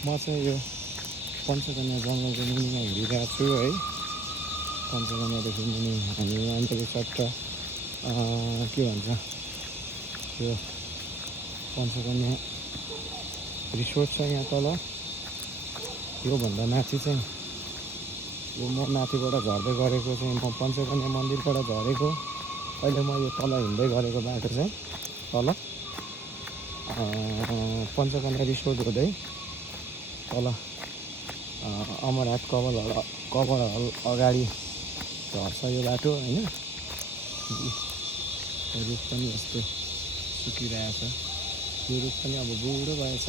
म चाहिँ यो पञ्चकन्या जङ्गलको मुनिमा हिँडिरहेको छु है। पञ्चकन्यादेखि मुनि हामी यहाँदेखि सट्ट के भन्छ यो पञ्चकन्या रिसोर्ट छ यहाँ तल। योभन्दा माथि चाहिँ यो म माथिबाट झर्दै गरेको चाहिँ म पञ्चकन्या मन्दिरबाट झरेको। अहिले म यो तल हिँड्दै गरेको बाटो चाहिँ तल पञ्चकन्या रिसोर्ट हुँदै तल अमरनाथ कवर हल अगाडि झर्छ यो बाटो होइन। रुख पनि यस्तो सुकिरहेछ। यो रुख पनि अब बुढो भएछ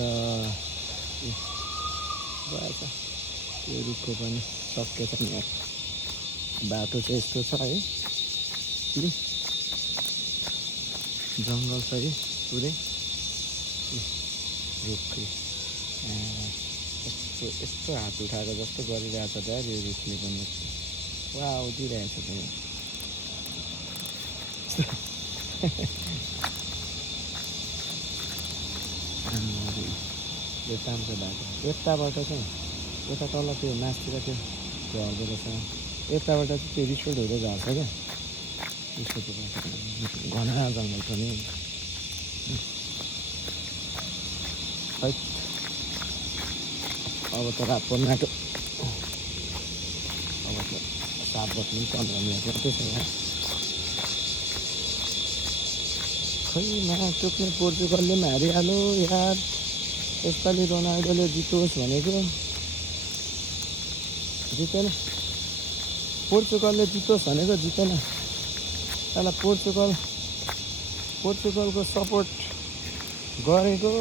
यो रुखको पनि सकेछ नि। बाटो चाहिँ यस्तो छ है। जङ्गल छ है पुरै रुख यस्तो हात उठाएको जस्तो गरिरहेछ त यो रुखले पनि। वा उठिरहेछ पनि यो तामको बाटो यताबाट चाहिँ यता तल त्यो मासतिर त्यो झर्दो रहेछ। यताबाट चाहिँ त्यो रिसोर्ट हुँदै झर्छ क्या। रिसोर्टको बाटो घना जङ्गल पनि खै। अब त रात पर्न आँट्यो। अब त 7 बज्नु 15 मिनट मात्रै छ यहाँ। खै नटोक्ने पोर्चुगलले पनि हारिहाल्यो यार। यसपालि रोनाल्डोले जितोस् भनेको जितेन। पोर्चुगलले जितोस् भनेको जितेन। त्यसलाई पोर्चुगलको सपोर्ट गरेको।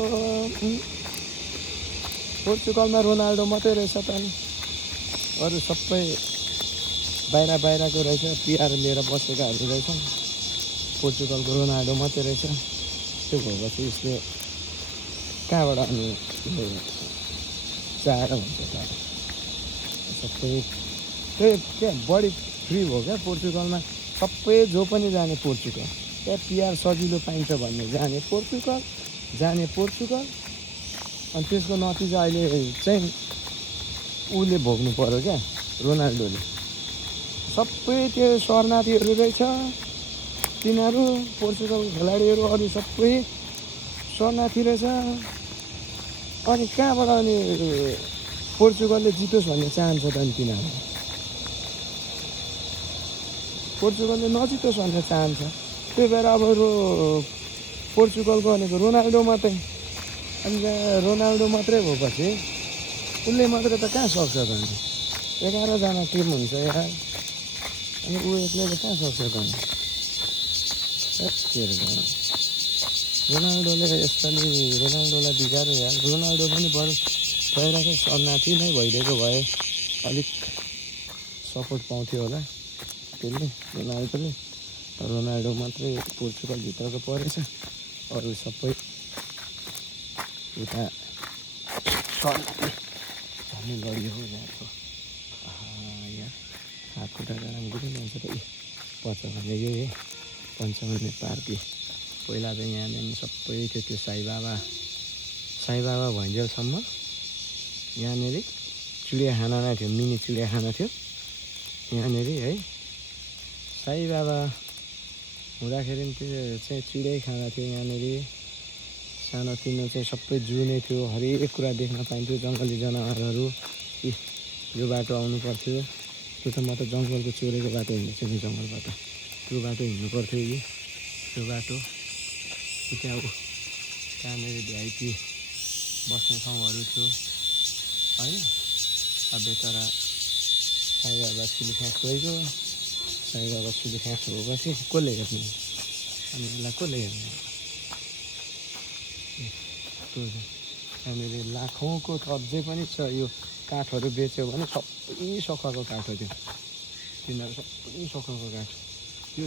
पोर्चुगलमा रोनाल्डो मात्रै रहेछ त नि। अरू सबै बाहिरको रहेछ। पिआर लिएर बसेकाहरू रहेछ। पोर्चुगलको रोनाल्डो मात्रै रहेछ। त्यो भएपछि उसले कहाँबाट अनि चाहेर हुन्छ त। सबै त्यही क्या बढी फ्री भयो क्या पोर्चुगलमा। सबै जो पनि जाने पोर्चुगल। त्यहाँ पिआर सजिलो पाइन्छ भन्ने जाने पोर्चुगल। अनि त्यसको नतिजा अहिले चाहिँ उसले भोग्नु पर्यो क्या रोनाल्डोले। सबै त्यो शरणार्थीहरू रहेछ तिनीहरू। पोर्चुगलको खेलाडीहरू अरू सबै शरणार्थी रहेछ। अनि कहाँबाट अनि पोर्चुगलले जितोस् भन्ने चाहन्छ त नि तिनीहरू। पोर्चुगलले नजितोस् भन्ने चाहन्छ। त्यही भएर अब पोर्चुगलको भनेको रोनाल्डो मात्रै। अनि रोनाल्डो मात्रै भएपछि उसले मात्रै त कहाँ सक्छ त अनि। 11जना टिम हुन्छ यार। अनि ऊ एक्लैले कहाँ सक्छ त अनि। रोनाल्डोले यसपालि रोनाल्डोलाई बिगार्यो यार। रोनाल्डो पनि बरु पहिलाकै शरणार्थी नै भइदिएको भए अलिक सपोर्ट पाउँथ्यो होला त्यसले रोनाल्डोले। रोनाल्डो मात्रै पोर्चुगलभित्रको परेछ। अरू सबै उता झन् लडियो हो यहाँको। यहाँ हात खुट्टा राम्रो जान्छ त। पञ्चकन्या यही है पञ्चकन्या पार्क। पहिला चाहिँ यहाँनिर सबै थियो त्यो साईबाबा भइन्जेलसम्म यहाँनिर चिडियाखाना नै थियो। मिनी चिडियाखाना थियो यहाँनिर है। साईबाबा हुँदाखेरि त्यो चाहिँ चिडियाखाना थियो यहाँनिर। सानोतिनो चाहिँ सबै जू नै थियो। हरेक कुरा देख्न पाइन्थ्यो। जङ्गली जनावरहरू। यो बाटो आउनु पर्थ्यो। त्यो त म त जङ्गलको चोरेको बाटो हिँड्छु नि जङ्गलबाट। त्यो बाटो हिँड्नु पर्थ्यो। त्यो बाटो त्यहाँ त्यहाँनिर भिआइपी बस्ने ठाउँहरू थियो होइन। अब बेचरा साईबाबा सुलिफ्याँस गइगयो। साईबाबा सुलिफ्याँस भएपछि कसले हेर्ने अनि यसलाई कसले हेर्ने। त्यहाँनिर लाखौँको त अझै पनि छ। यो काठहरू बेच्यो भने सबै सखुवाको काठ हो त्यो। तिनीहरू सबै सखुवाको काठ। यो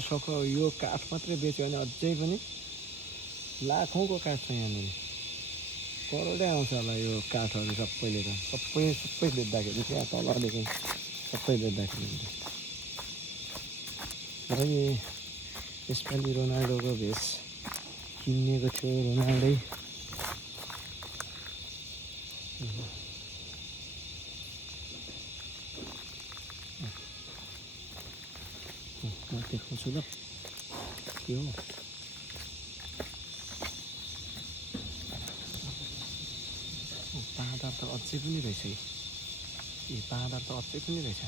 काठ मात्रै बेच्यो भने अझै पनि लाखौँको काठ छ यहाँनिर। करोडै आउँछ होला यो काठहरू सबैले त। सबै बेच्दाखेरि क्या तलदेखि सबै बेच्दाखेरि। है यसपालि रोनाल्डोको भेष किनिएको थियो रोनाल्डै। देखाउँछु ल के हो बाँदर त अझै पनि रहेछ यी बाँदर त अझै पनि रहेछ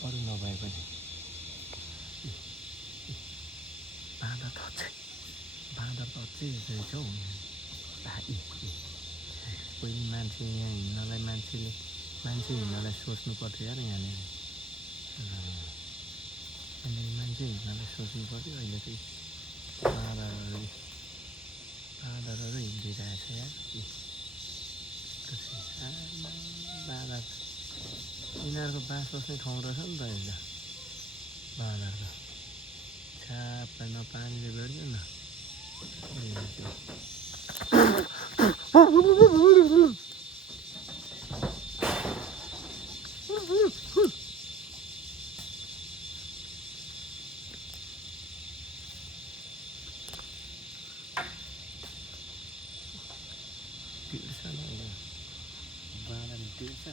अरू नभए पनि बाँदर त अझै रहेछ हौ पहिले मान्छे यहाँ हिँड्नलाई मान्छे हिँड्नलाई सोच्नु पर्थ्यो यार यहाँनिर मान्छे हिँड्नलाई सोच्नु पर्थ्यो अहिले चाहिँ बाँदरहरू हिँडिरहेछ यार बाँदर यिनीहरूको बाँस बस्ने ठाउँ रहेछ नि त यता बाँदरको छ्याप्पै न पानीले भेट्यो न तिर्छ न बाँदर तिर्छ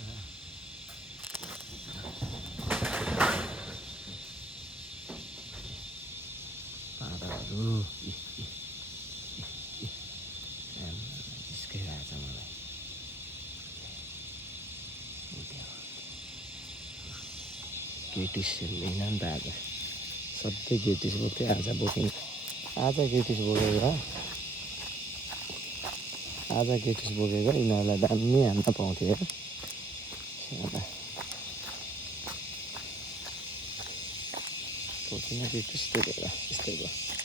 बाँदरहरू निस्किरहेछ मलाई गेटिसहरू होइन नि त आज सधैँ गेटिस बोक्थ्यो आज बोकेको यिनीहरूलाई दामी हान्न पाउँथ्यो हेर बोकिन गेटिस त्यही भएर यस्तै भयो